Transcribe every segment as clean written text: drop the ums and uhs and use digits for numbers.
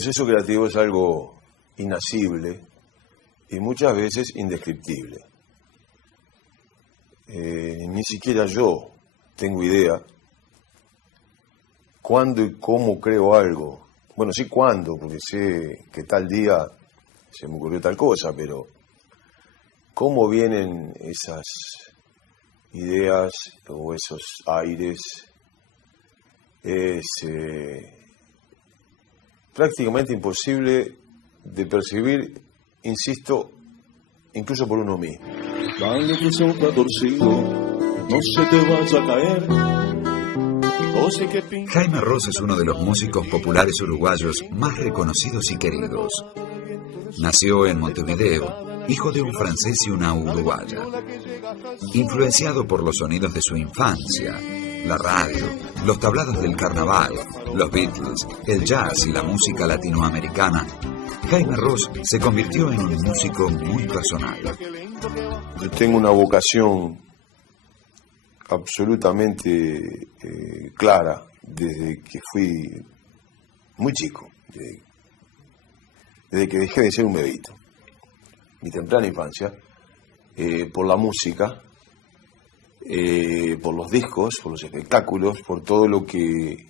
proceso creativo es algo inasible y muchas veces indescriptible. Ni siquiera yo tengo idea cuándo y cómo creo algo. Bueno, sí cuándo, porque sé que tal día se me ocurrió tal cosa, pero cómo vienen esas ideas o esos aires es prácticamente imposible de percibir, insisto, incluso por uno mismo. Dale que sea un torcido, no se te vaya a caer. Jaime Ross es uno de los músicos populares uruguayos más reconocidos y queridos. Nació en Montevideo, hijo de un francés y una uruguaya. Influenciado por los sonidos de su infancia, la radio, los tablados del carnaval, los Beatles, el jazz y la música latinoamericana, Jaime Ross se convirtió en un músico muy personal. Yo tengo una vocación absolutamente clara desde que fui muy chico, desde que dejé de ser un bebito. Mi temprana infancia, por la música, por los discos, por los espectáculos, por todo lo que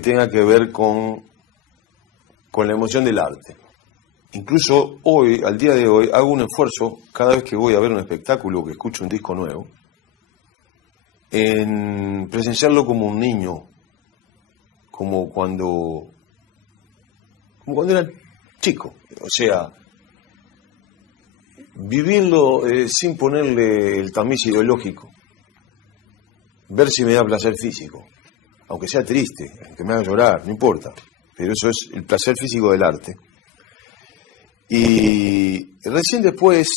tenga que ver con la emoción del arte. Incluso hoy, al día de hoy, hago un esfuerzo cada vez que voy a ver un espectáculo o que escucho un disco nuevo, en presenciarlo como un niño, como cuando era chico. O sea, vivirlo sin ponerle el tamiz ideológico, ver si me da placer físico, aunque sea triste, aunque me haga llorar, no importa, pero eso es el placer físico del arte. Y recién después,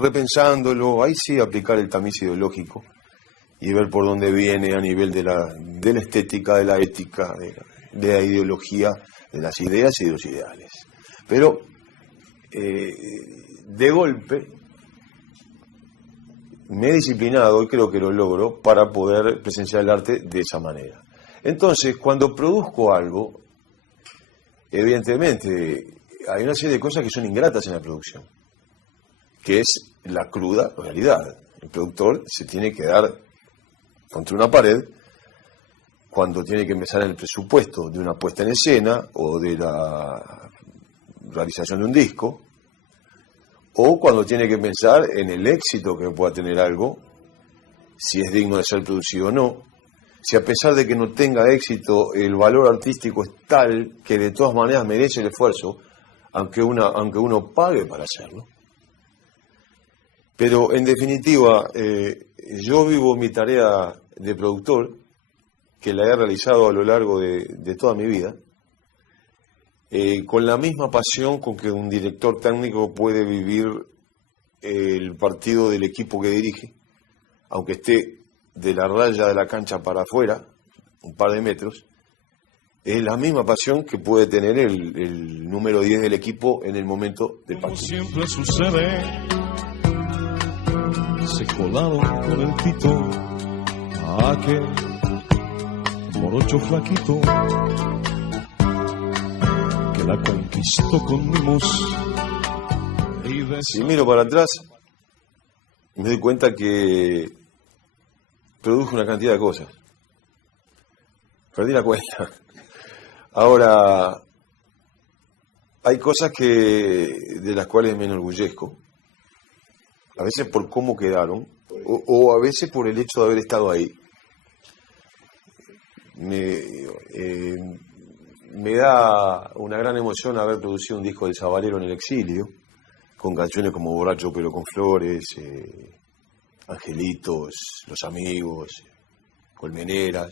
repensándolo, ahí sí aplicar el tamiz ideológico y ver por dónde viene a nivel de la estética, de la ética, de la ideología, de las ideas y de los ideales. Pero de golpe me he disciplinado, y creo que lo logro, para poder presenciar el arte de esa manera. Entonces, cuando produzco algo, evidentemente hay una serie de cosas que son ingratas en la producción, que es la cruda realidad. El productor se tiene que dar contra una pared cuando tiene que empezar el presupuesto de una puesta en escena o de la realización de un disco, o cuando tiene que pensar en el éxito que pueda tener algo, si es digno de ser producido o no, si a pesar de que no tenga éxito el valor artístico es tal que de todas maneras merece el esfuerzo, aunque uno pague para hacerlo. Pero en definitiva, yo vivo mi tarea de productor, que la he realizado a lo largo de toda mi vida, con la misma pasión con que un director técnico puede vivir el partido del equipo que dirige, aunque esté de la raya de la cancha para afuera, un par de metros. Es la misma pasión que puede tener el número 10 del equipo en el momento del partido. Siempre sucede, se colaron con el Tito, aquel morocho flaquito que la conquistó con mimos. Si miro para atrás, me doy cuenta que produjo una cantidad de cosas. Perdí la cuenta. Ahora, hay cosas de las cuales me enorgullezco, a veces por cómo quedaron, o a veces por el hecho de haber estado ahí. Me da una gran emoción haber producido un disco de Sabalero en el exilio, con canciones como Borracho pero con flores, Angelitos, Los Amigos, Colmeneras.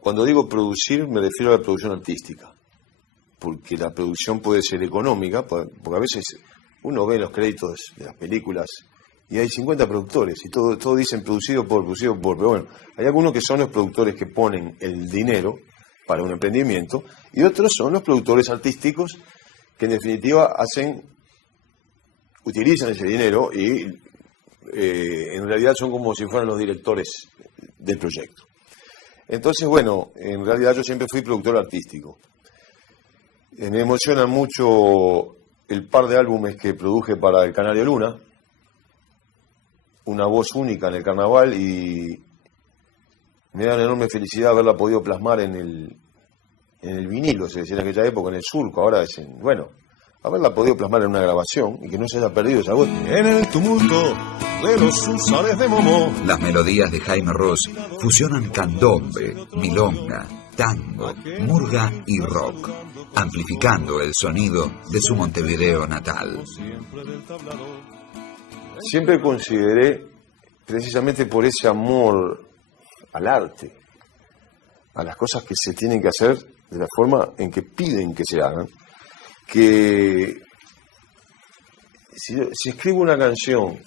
Cuando digo producir me refiero a la producción artística, porque la producción puede ser económica, porque a veces uno ve los créditos de las películas y hay 50 productores y todos dicen producido por, pero bueno, hay algunos que son los productores que ponen el dinero para un emprendimiento y otros son los productores artísticos que en definitiva utilizan ese dinero y en realidad son como si fueran los directores del proyecto. Entonces, bueno, en realidad yo siempre fui productor artístico. Me emociona mucho el par de álbumes que produje para el Canario Luna, una voz única en el carnaval, y me da una enorme felicidad haberla podido plasmar en el vinilo, se decía en aquella época, en el surco, ahora es en, bueno, haberla podido plasmar en una grabación y que no se haya perdido esa voz. En el tumulto de los usares de Momó. Las melodías de Jaime Ross fusionan candombe, milonga, tango, murga y rock, amplificando el sonido de su Montevideo natal. Siempre consideré, precisamente por ese amor al arte, a las cosas que se tienen que hacer de la forma en que piden que se hagan, que si escribo una canción,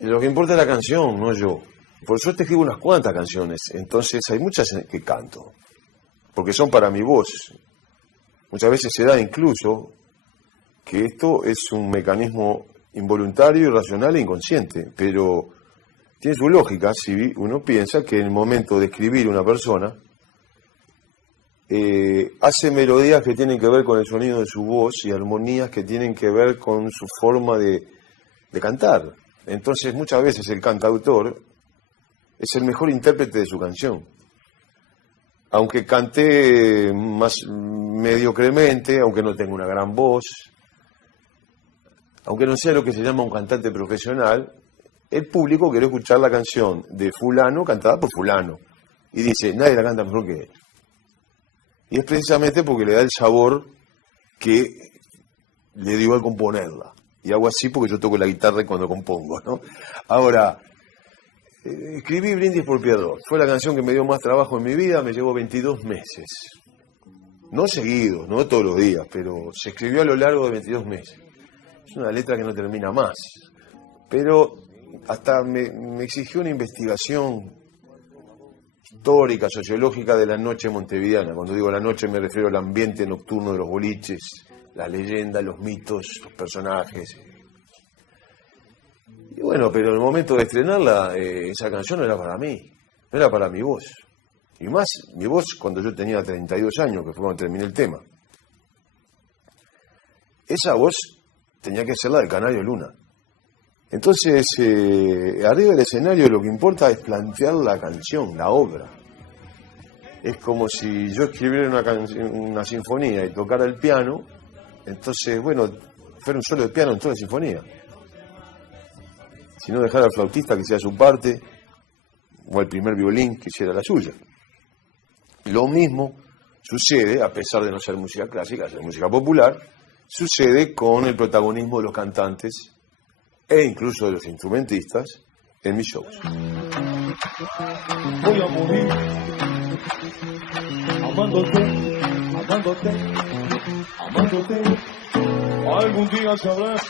lo que importa es la canción, no yo. Por suerte escribo unas cuantas canciones, entonces hay muchas que canto, porque son para mi voz. Muchas veces se da incluso que esto es un mecanismo involuntario, irracional e inconsciente, pero tiene su lógica si uno piensa que en el momento de escribir una persona hace melodías que tienen que ver con el sonido de su voz y armonías que tienen que ver con su forma de cantar. Entonces muchas veces el cantautor es el mejor intérprete de su canción. Aunque cante más mediocremente, aunque no tenga una gran voz, aunque no sea lo que se llama un cantante profesional, el público quiere escuchar la canción de fulano cantada por fulano. Y dice, nadie la canta mejor que él. Y es precisamente porque le da el sabor que le dio al componerla. Y hago así porque yo toco la guitarra cuando compongo, ¿no? Ahora, escribí Brindis por Pierrot. Fue la canción que me dio más trabajo en mi vida, me llevó 22 meses. No seguidos, no todos los días, pero se escribió a lo largo de 22 meses. Es una letra que no termina más. Pero hasta me exigió una investigación histórica, sociológica de la noche montevideana. Cuando digo la noche me refiero al ambiente nocturno de los boliches, las leyendas, los mitos, los personajes. Y bueno, pero en el momento de estrenarla, esa canción no era para mí, no era para mi voz. Y más, mi voz cuando yo tenía 32 años, que fue cuando terminé el tema. Esa voz tenía que ser la del Canario Luna. Entonces, arriba del escenario lo que importa es plantear la canción, la obra. Es como si yo escribiera una sinfonía y tocara el piano, entonces, bueno, fuera un solo de piano en toda la sinfonía. Si no, dejar al flautista que sea su parte, o al primer violín que hiciera la suya. Lo mismo sucede, a pesar de no ser música clásica, ser música popular, sucede con el protagonismo de los cantantes e incluso de los instrumentistas en mis shows. Voy a morir amándote, amándote, amándote. Algún día sabrás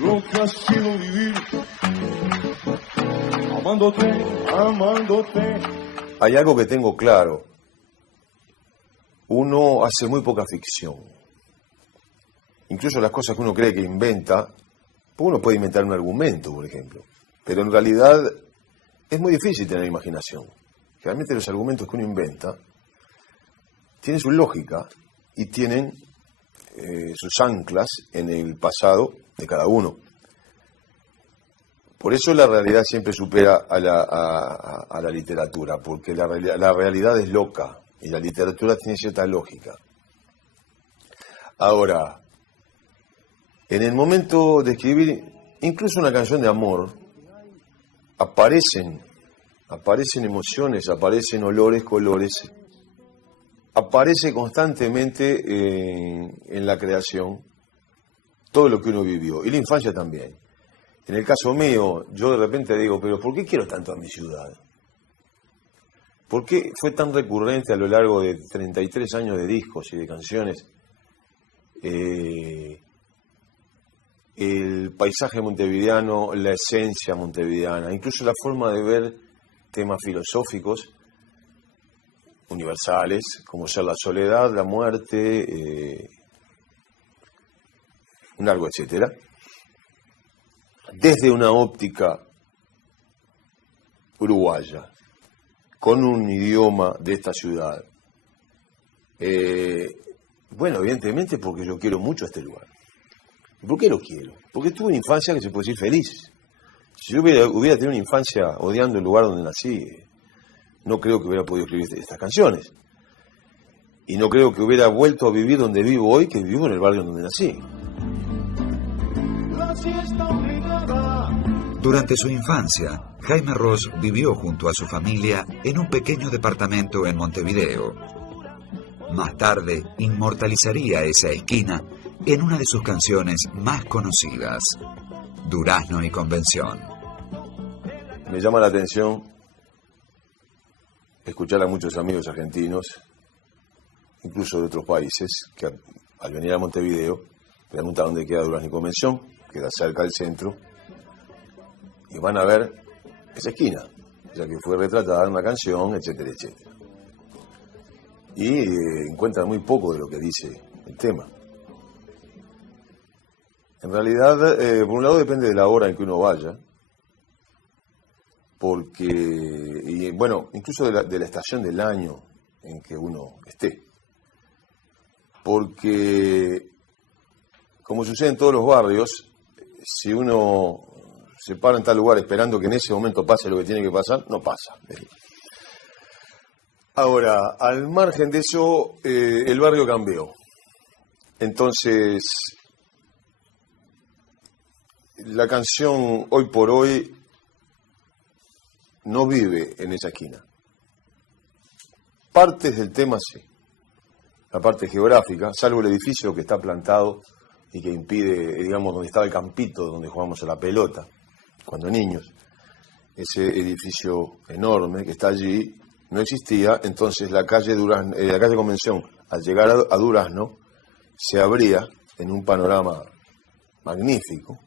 lo que ha sido vivir amándote, amándote. Hay algo que tengo claro. Uno hace muy poca ficción. Incluso las cosas que uno cree que inventa, uno puede inventar un argumento, por ejemplo, pero en realidad es muy difícil tener imaginación. Realmente los argumentos que uno inventa tienen su lógica y tienen sus anclas en el pasado de cada uno. Por eso la realidad siempre supera a la literatura, porque la realidad es loca y la literatura tiene cierta lógica. Ahora, en el momento de escribir incluso una canción de amor, aparecen emociones, aparecen olores, colores, aparece constantemente en la creación todo lo que uno vivió, y la infancia también. En el caso mío, yo de repente digo, pero ¿por qué quiero tanto a mi ciudad? ¿Por qué fue tan recurrente a lo largo de 33 años de discos y de canciones el paisaje montevideano, la esencia montevideana, incluso la forma de ver temas filosóficos universales, como ser la soledad, la muerte, un largo etcétera, desde una óptica uruguaya? con un idioma de esta ciudad. Bueno, evidentemente porque yo quiero mucho este lugar. ¿Por qué lo quiero? Porque tuve una infancia que se puede decir feliz. Si yo hubiera tenido una infancia odiando el lugar donde nací, no creo que hubiera podido escribir estas canciones. Y no creo que hubiera vuelto a vivir donde vivo hoy, que vivo en el barrio donde nací. Durante su infancia, Jaime Ross vivió junto a su familia en un pequeño departamento en Montevideo. Más tarde, inmortalizaría esa esquina en una de sus canciones más conocidas, Durazno y Convención. Me llama la atención escuchar a muchos amigos argentinos, incluso de otros países, que al venir a Montevideo preguntan dónde queda Durazno y Convención, queda cerca del centro, y van a ver esa esquina, ya que fue retratada en una canción, etcétera, etcétera. Y encuentran muy poco de lo que dice el tema. En realidad, por un lado depende de la hora en que uno vaya, porque, y bueno, incluso de la estación del año en que uno esté. Porque, como sucede en todos los barrios, si uno se para en tal lugar esperando que en ese momento pase lo que tiene que pasar, no pasa. Ahora, al margen de eso, el barrio cambió. Entonces, la canción hoy por hoy no vive en esa esquina. Partes del tema sí. La parte geográfica, salvo el edificio que está plantado y que impide, digamos, donde estaba el campito donde jugamos a la pelota, cuando niños. Ese edificio enorme que está allí no existía, entonces la calle Convención, al llegar a Durazno, se abría en un panorama magnífico,